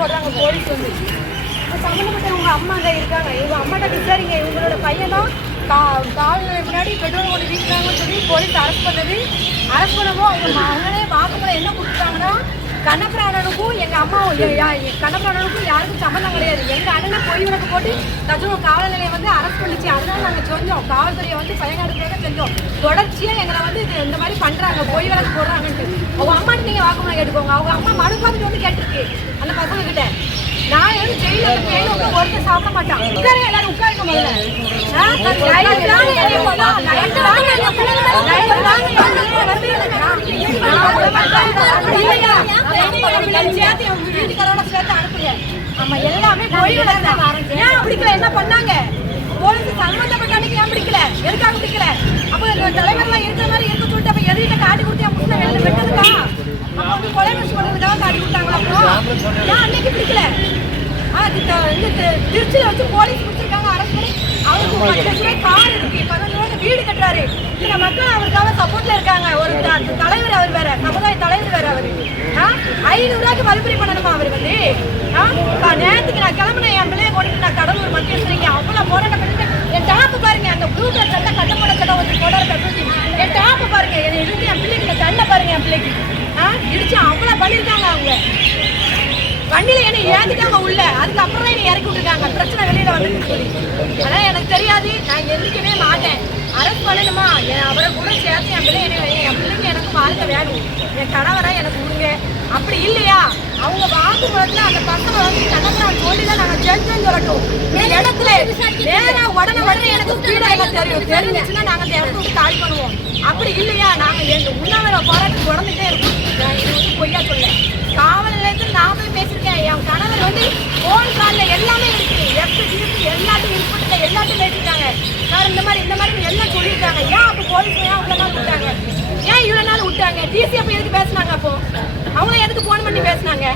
போடுறாங்க போலீஸ் வந்து. சம்மந்தப்பட்ட இவங்க அம்மா அங்கே இருக்காங்க. இவங்க அம்மாட்ட விசாரிங்க, இவங்களோட பையன் தான் கால் முன்னாடி பெட்ரோல் கொண்டு வீசுறாங்கன்னு சொல்லி போலீஸ் அரெஸ்ட் பண்ணவோ அவங்க மகனே வாக்குமூலம் என்ன கொடுத்துட்டாங்கன்னா, கண்ணபிராணனுக்கும் எங்கள் அம்மாவும் கண்ணபிராணனுக்கும் யாருக்கும் சம்மந்தம் கிடையாது. எங்கள் அண்ணனை பொய் வழக்கு போட்டு தஜூர் காவல் நிலையம் வந்து அரெஸ்ட் பண்ணிச்சு. அதனால நாங்கள் செஞ்சோம், காவல்துறையை வந்து பயங்காடுறதுக்காக செஞ்சோம். தொடர்ச்சியாக எங்களை வந்து இந்த மாதிரி பண்ணுறாங்க, பொய் வழக்கு போடுறாங்கன்ட்டு. அவங்க அம்மாட்டு நீங்கள் வாக்குமூலம் கேட்டுக்கோங்க. அவங்க அம்மா மனு பார்த்துட்டு வந்து கேட்டிருக்கு அந்த பசங்க கிட்ட. நான் வந்து ஜெயிலில் ட்ரெயின் வந்து ஒருத்தர் சாப்பிட மாட்டான். உட்காருங்க, எல்லாரும் உட்காருங்க முதல்ல. ஆமா, எல்லாமே ஏன் பிடிக்கல, என்ன பண்ணாங்க போலீஸ் சம்பந்தப்பட்ட அன்னைக்கு ஏன் பிடிக்கல, எதுக்காக பிடிக்கல? அப்போ தலைவர்லாம் இருக்கிற மாதிரி இருக்க சொல்லிட்டு அப்ப எதிரிட்ட காட்டி கொடுத்து முடிச்சு வெட்டதுக்கா? அப்போ வந்து கொலை முயற்சி பண்றதுக்காக காட்டி கொடுத்தாங்களா? அப்புறம் ஏன் அன்னைக்கு பிடிக்கல? திருச்சியில வச்சு போலீஸ் பிடிச்சிருக்காங்க, அரெஸ்ட் பண்ணி. அவருக்கு கார் இருக்கு, 15 வீடு கட்டுறாரு. இந்த மக்கள் அவருக்காக சப்போர்ட்ல இருக்காங்க. ஒரு தலைவர் அவர் வேற, சமுதாய தலைவர் வேற. அவரு 500 ரூபாய்க்கு வழிமுறை பண்ணணுமா? அவர் வந்து நேரத்துக்கு நான் கிளம்புனேன், என் பிள்ளைய கொண்டுட்டு நான் கடலூர் மத்திய சிறைக்கு அவ்வளவு போராட்டம் பண்ணிட்டு என் டாப்பு பாருங்க, அந்த ப்ளூ கலர் சட்டை கட்டப்பட சட்டை வந்து போடாத என் டாப்பு பாருங்க, என்னை இருந்து என் பிள்ளைக்கு இந்த தண்ணை பாருங்க, என் பிள்ளைக்கு இடிச்சு அவ்வளவு பண்ணிருக்காங்க. அவங்க வண்டியில என்னை ஏத்திட்டாங்க உள்ள, அதுக்கப்புறம் தான் என்னை இறக்கி விட்டுருக்காங்க. பிரச்சனை வெளியில வந்து சொல்லி அதான் எனக்கு தெரியாது, நான் எந்திரிக்கவே மாட்டேன். அரெஸ்ட் பண்ணணுமா? அவரை கூட சேர்த்து என் பிள்ளைக்கு எனக்கு வாழ்க்கை வேணும், என் கணவரை எனக்கு கொடுங்க. அப்படி இல்லையா அவங்க வாக்குமூலத்துல அந்த பசங்க வந்து கணவன் சொல்லிதான் நாங்கள் செஞ்சோன்னு சொல்லட்டும். இடத்துல நேரா உடனே எனக்கு ஸ்பீடா எல்லாம் தெரிஞ்சுச்சுன்னா நாங்கள் அந்த இடத்த விட்டு காலி பண்ணுவோம். அப்படி இல்லையா நாங்கள் எங்க உண்ணாவிர போராட்டம் தொடர்ந்துட்டே இருக்கோம். இது வந்து பொய்யா சொல்ல, காவல் நிலையத்தில் நான் போய் பேசியிருக்கேன். என் கணவர் வந்து போன் காலில் எல்லாமே இருக்கு, எல்லாத்தையும் இன்புட்டில் எல்லாத்தையும் பேசிட்டாங்க. சார் இந்த மாதிரி எல்லாம் சொல்லியிருக்காங்க. ஏன் அப்போ போலீஸ் ஏன் அவ்வளோ நாள் விட்டாங்க? ஏன் இவ்வளோ நாள் விட்டாங்க? டிசி அப்போ எதுக்கு பேசினாங்க? அப்போ அவங்க எதுக்கு ஃபோன் பண்ணி பேசினாங்க?